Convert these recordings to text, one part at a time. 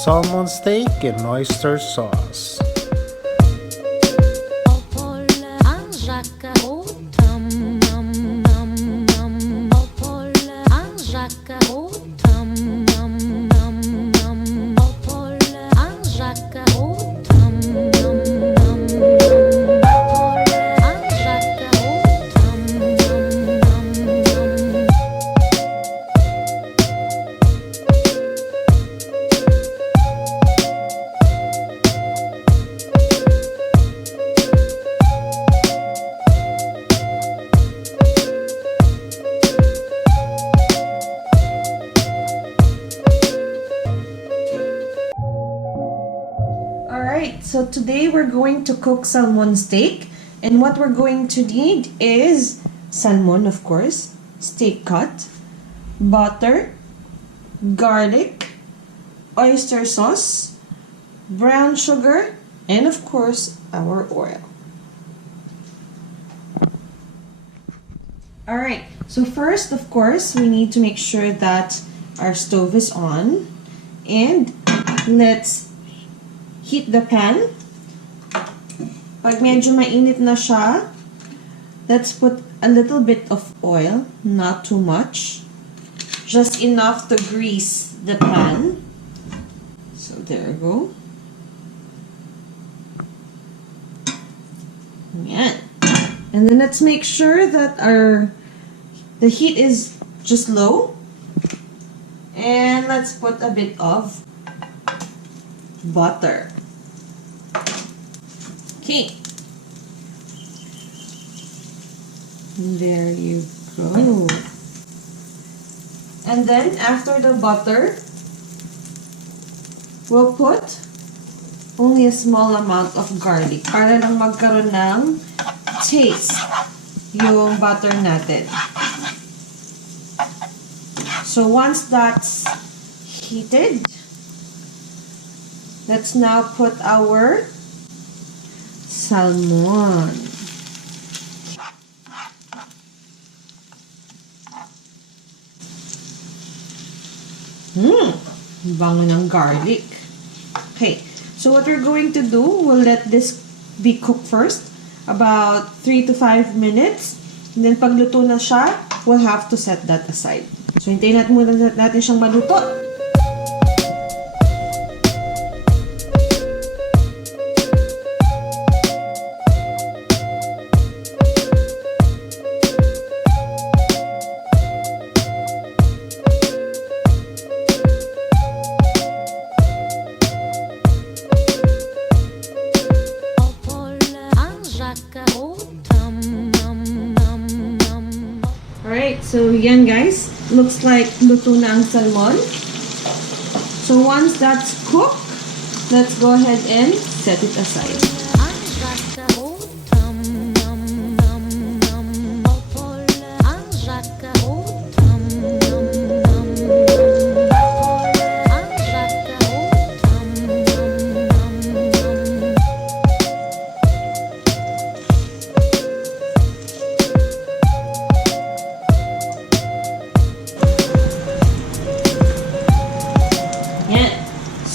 salmon steak and oyster sauce. So today we're going to cook salmon steak, and what we're going to need is salmon, of course, steak cut, butter, garlic, oyster sauce, brown sugar, and of course our oil. Alright, so first of course we need to make sure that our stove is on, and let's heat the pan. Pag medyo mainit na siya, let's put a little bit of oil, not too much. Just enough to grease the pan. So there we go. Yan. And then let's make sure that the heat is just low. And let's put a bit of butter. Okay. There you go. And then after the butter, we'll put only a small amount of garlic para lang magkaroon ng taste yung butter natin. So once that's heated, let's now put our salmon. Bango ng garlic. Okay, so what we're going to do, we'll let this be cooked first, about 3 to 5 minutes. And then pag luto na siya, we'll have to set that aside. So hintayin natin muna natin siyang maluto. Alright, so yan guys, looks like luto na ang salmon. So once that's cooked, let's go ahead and set it aside.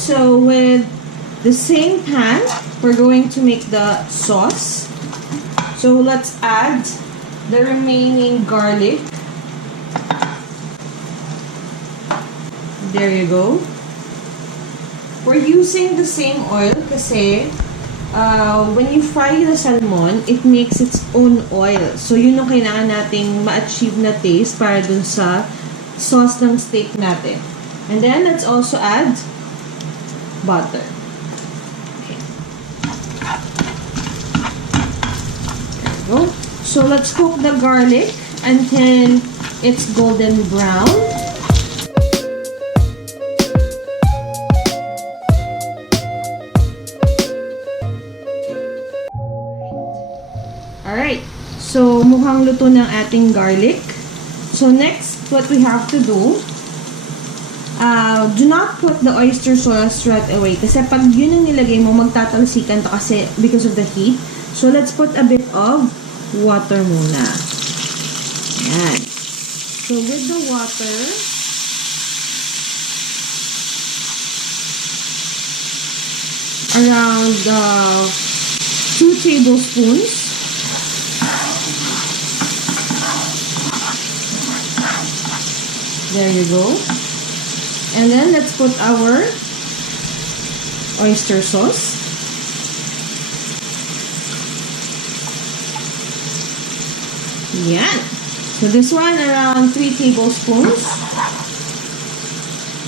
So with the same pan, we're going to make the sauce. So let's add the remaining garlic. There you go. We're using the same oil kasi when you fry the salmon, it makes its own oil. So yun yung kailangan nating ma-achieve na taste para dun sa sauce ng steak natin. And then let's also add butter. Okay. There we go. So let's cook the garlic until it's golden brown. Alright. So mukhang luto ng ating garlic. So next, what we have to do, do not put the oyster sauce right away. Kasi pag yun ang nilagay mo, magtatalsikan to kasi because of the heat. So, let's put a bit of water muna. Ayan. So, with the water, around 2 tablespoons. There you go. And then let's put our oyster sauce. Yan. So this one around 3 tablespoons.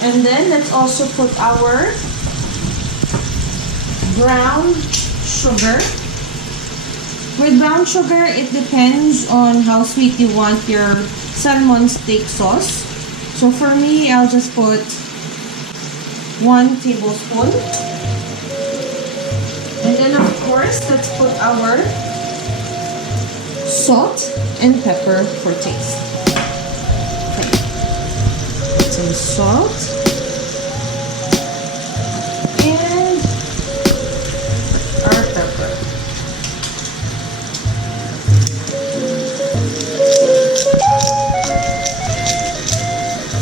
And then let's also put our brown sugar. With brown sugar, it depends on how sweet you want your salmon steak sauce. So for me, I'll just put 1 tablespoon. And then of course, let's put our salt and pepper for taste. Okay. Some salt. And our pepper.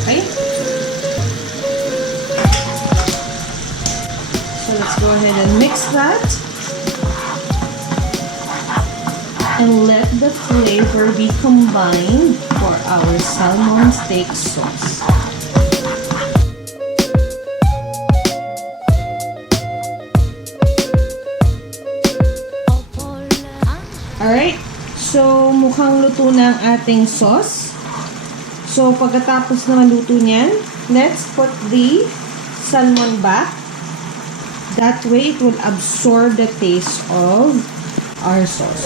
Okay. So let's go ahead and mix that. And let the flavor be combined for our salmon steak sauce. Alright, so mukhang luto na ang ating sauce. So pagkatapos na maluto niyan, let's put the salmon back. That way it will absorb the taste of our sauce.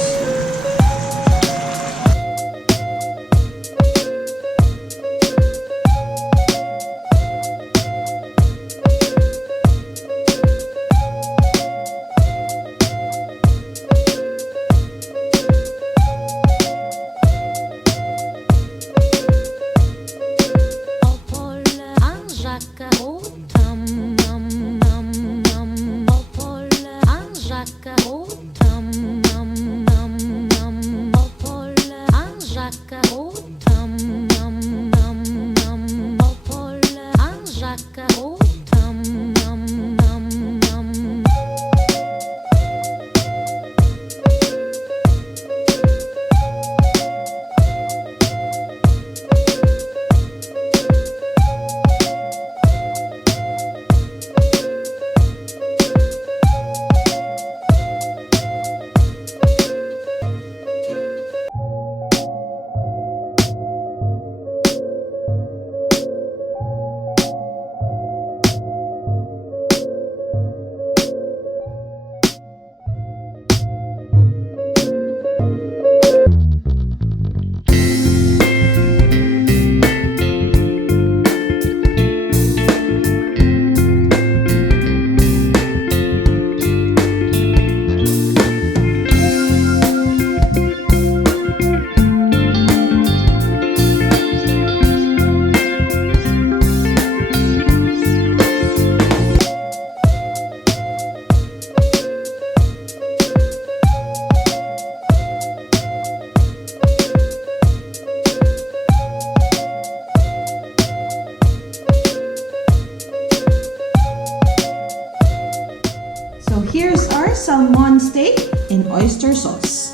Here's our salmon steak in oyster sauce.